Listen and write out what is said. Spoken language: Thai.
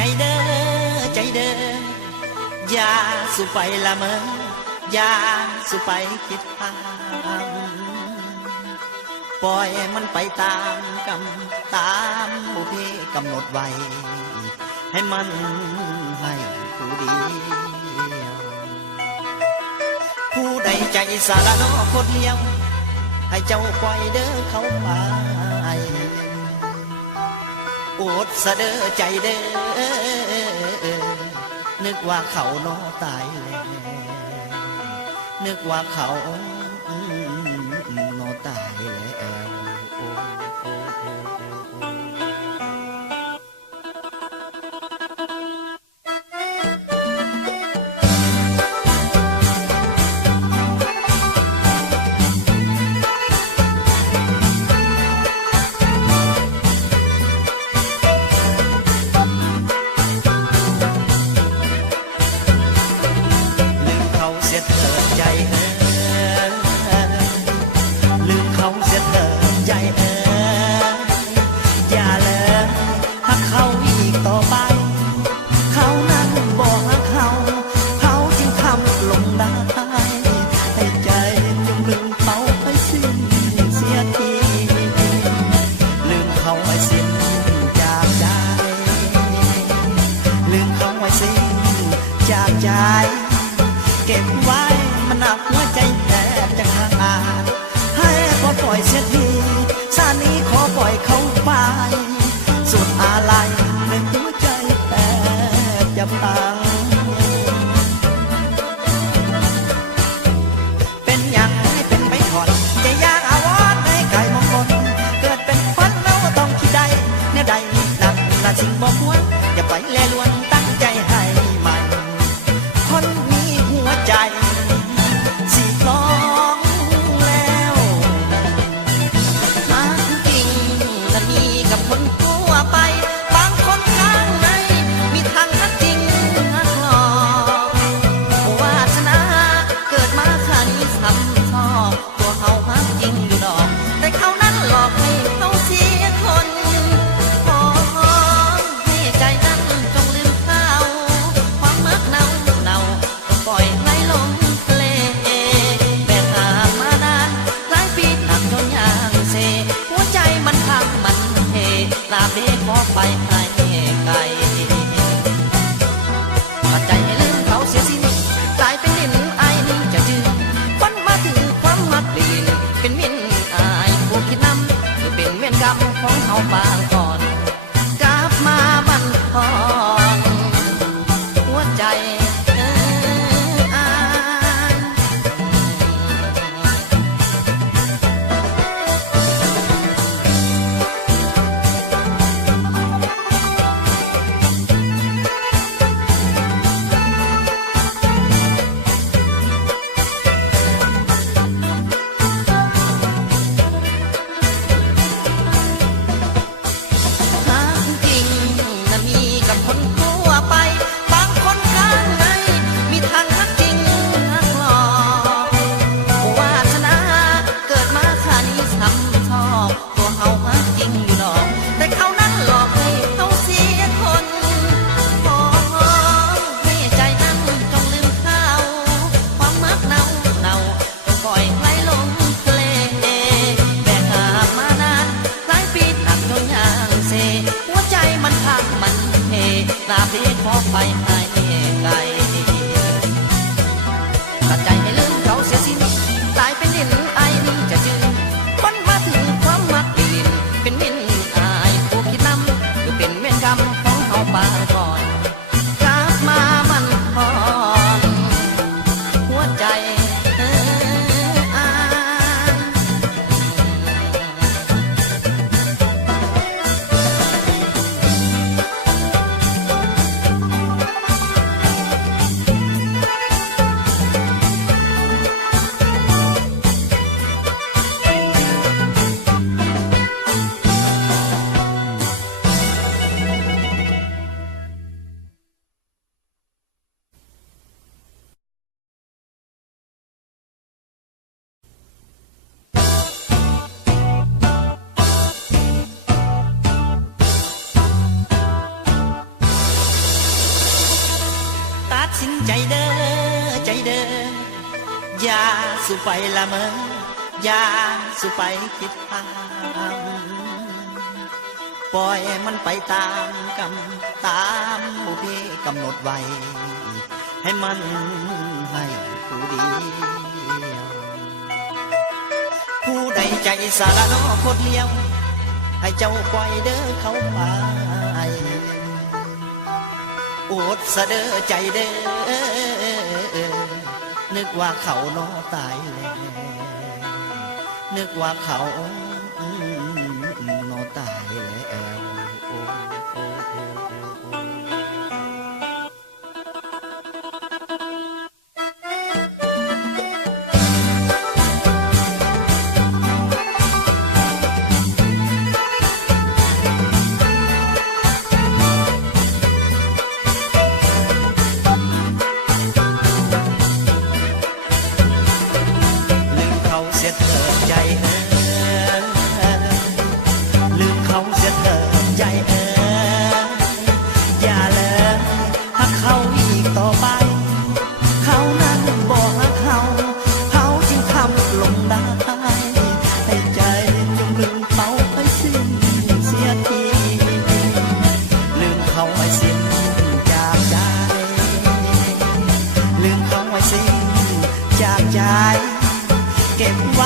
ใจเด้อใจเด้ออย่าสุไปละเมออย่าสุไปคิดทำปล่อยมันไปตามกรรมตามบุพเพกำหนดไว้ให้มันให้ผู้เดียวผู้ใดใจสารนอคนเดียวให้เจ้าปล่อยเด้อเขาไปอดสะเด้อใจเด้อนึกว่าเขาโนตายแล้วนึกว่าเขาโนตายแล้วเก็บไว้มันหนักหัวใจแทบจะขาดให้พอปล่อยเสียทีชาตินี้ขอปล่อยเขาไปสุดอาลัยในหัวใจแทบจะพังเป็นอย่างให้เป็นไปถอนจะยากอาวรณ์ให้ไก่มงคลเกิดเป็นฝันเราต้องคิดใดเนี่ยใดนักละสิ่งบ่ควรอย่าไปแลลวนตั้งใจให้มันคนมีหัวใจสิร้องแล้วมาจริงและมีกับคนทั่วไปบางคนข้างในมีทางนักจริงนักหลอกวาสนาเกิดมาขานี้ซ้ำชอบตัวเฮาฮักจริงอยู่ดอกแต่เขานั้นหลอกให้เขาเสียคนขอให้ใจนั้นจงลืมเขาความมักเน่าปล่อยไหลลงทะเลแบกหามมานานหลายปีหนักจนยางเซหัวใจมันพังมันเทลาเบขอไปให้ไกลปัจจัยให้ลืมเขาเสียสิ้นกลายเป็นดินไอนิ่งจะจืดวันมาถึงความมักดีเป็นมินอายผู้คิดนำคือเป็นเวรกรรมของเขาบางก่อนกลับมาบันทอนหัวใจ เด้ออย่าสุไปละเมออย่าสุไปคิดทำปล่อยมันไปตามกรรมตามบุพเพกำหนดไว้ให้มันให้ผู้เดียวผู้ใดใจสารนอคนเดียวให้เจ้าปล่อยเด้อเขาไปอดสะเด้อใจเด้อนึกว่าเขาโนตายแล้วนึกว่าเขาโนตายแล้วเก็บ